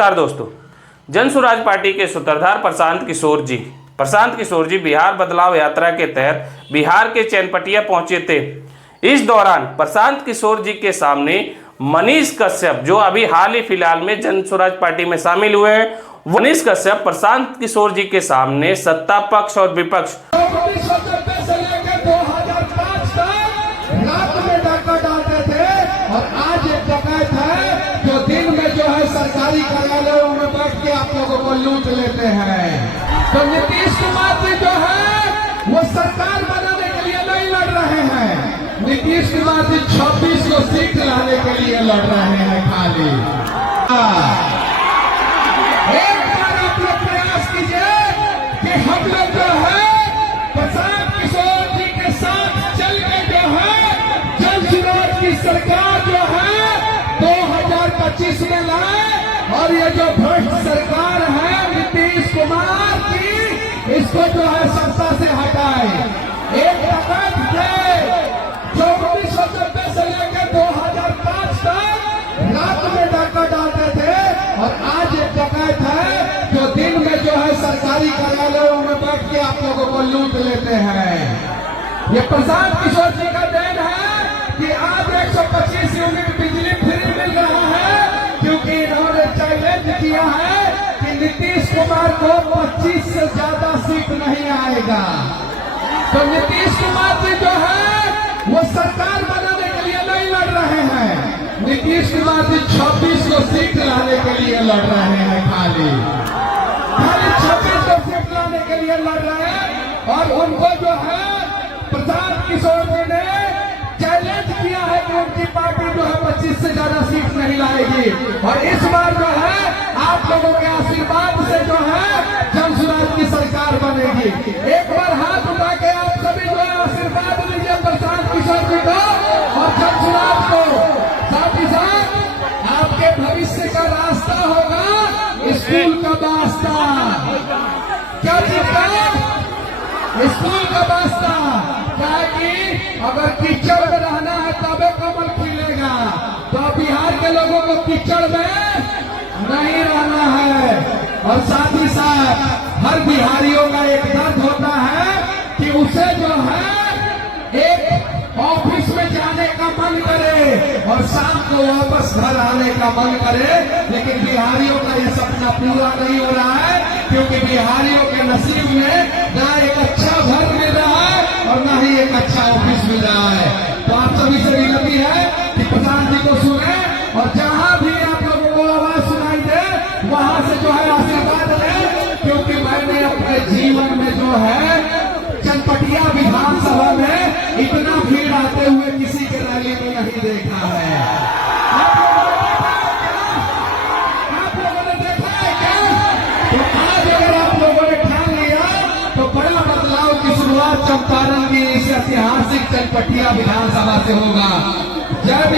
नमस्कार दोस्तों, जन स्वराज पार्टी के सूत्रधार प्रशांत किशोर जी बिहार बदलाव यात्रा के तहत बिहार के चैनपटिया पहुंचे थे। इस दौरान प्रशांत किशोर जी के सामने मनीष कश्यप, जो अभी हाल ही फिलहाल में जन स्वराज पार्टी में शामिल हुए हैं, मनीष कश्यप प्रशांत किशोर जी के सामने सत्ता पक्ष और विपक्ष सरकारी कार्यालयों में बैठ के आप लोगों को लूट लेते हैं। तो नीतीश कुमार जी जो है वो सरकार बनाने के लिए नहीं लड़ रहे हैं। नीतीश कुमार जी 26 को सीट लाने के लिए लड़ रहे हैं खाली। एक बार आप लोग प्रयास कीजिए कि हम लोग जो है प्रशांत किशोर जी के साथ चल के जो है जन स्वराज की सरकार जो है 2025 में लाए और ये जो भ्रष्ट सरकार है नीतीश कुमार की, इसको जो है सत्ता से हटाए। एक वक्त थे जो 1990 से लेकर 2005 तक रात में डाका डालते थे, और आज एक डकैत है जो दिन में जो है सरकारी कार्यालयों में बैठ के आप लोगों को लूट लेते हैं। ये प्रशांत किशोर जी का देन है कि आज 125 यूनिट बिजली फ्री मिल रहा है, क्योंकि इन्होंने चैलेंज किया है कि नीतीश कुमार को 25 से ज्यादा सीट नहीं आएगा। तो नीतीश कुमार जी जो है वो सरकार बनाने के लिए नहीं लड़ रहे हैं। नीतीश कुमार जी 26 को सीट लाने के लिए लड़ रहे हैं, खाली 26 को सीट लाने के लिए लड़ रहे हैं। और उनको जो है प्रशांत किशोर जी ने चैलेंज किया है कि उनकी पार्टी जो है 25 से ज्यादा सीट नहीं लाएगी। और इस बार जो है आप लोगों के आशीर्वाद से जो है जन स्वराज की सरकार बनेगी। एक बार हाथ उठा के आप सभी जो है आशीर्वाद दीजिए प्रशांत किशोर जी को और जन स्वराज को। साथ ही साथ आपके भविष्य का रास्ता होगा स्कूल का वास्ता। क्या चीज का? स्कूल का वास्ता। क्या कि अगर कीचड़ में रहना है तबे कमल खिलेगा, तो बिहार के लोगों को कीचड़ में नहीं रहना है। और साथ ही साथ हर बिहारियों का एक दर्द होता है कि उसे जो है एक ऑफिस में जाने का मन करे और शाम को वापस घर आने का मन करे, लेकिन बिहारियों का ये सपना पूरा नहीं हो रहा है, क्योंकि बिहारियों के नसीब में ना एक अच्छा घर मिल रहा है और ना ही एक अच्छा ऑफिस मिल रहा है। तो आप सभी से विनती है कि प्रधान जी को सुने और जहां भी आप लोगों को आवाज सुनाई दे वहां से जो है आशीर्वाद ले, क्योंकि मैंने अपने जीवन में जो है चनपटिया विधानसभा में इतना भीड़ आते हुए किसी के रैली में नहीं देखा है। आप लोगों ने देखा है क्या? तो आज अगर आप लोगों ने ठान लिया तो बड़ा बदलाव की शुरुआत चंपारण की इस ऐतिहासिक चनपटिया विधानसभा से होगा। जय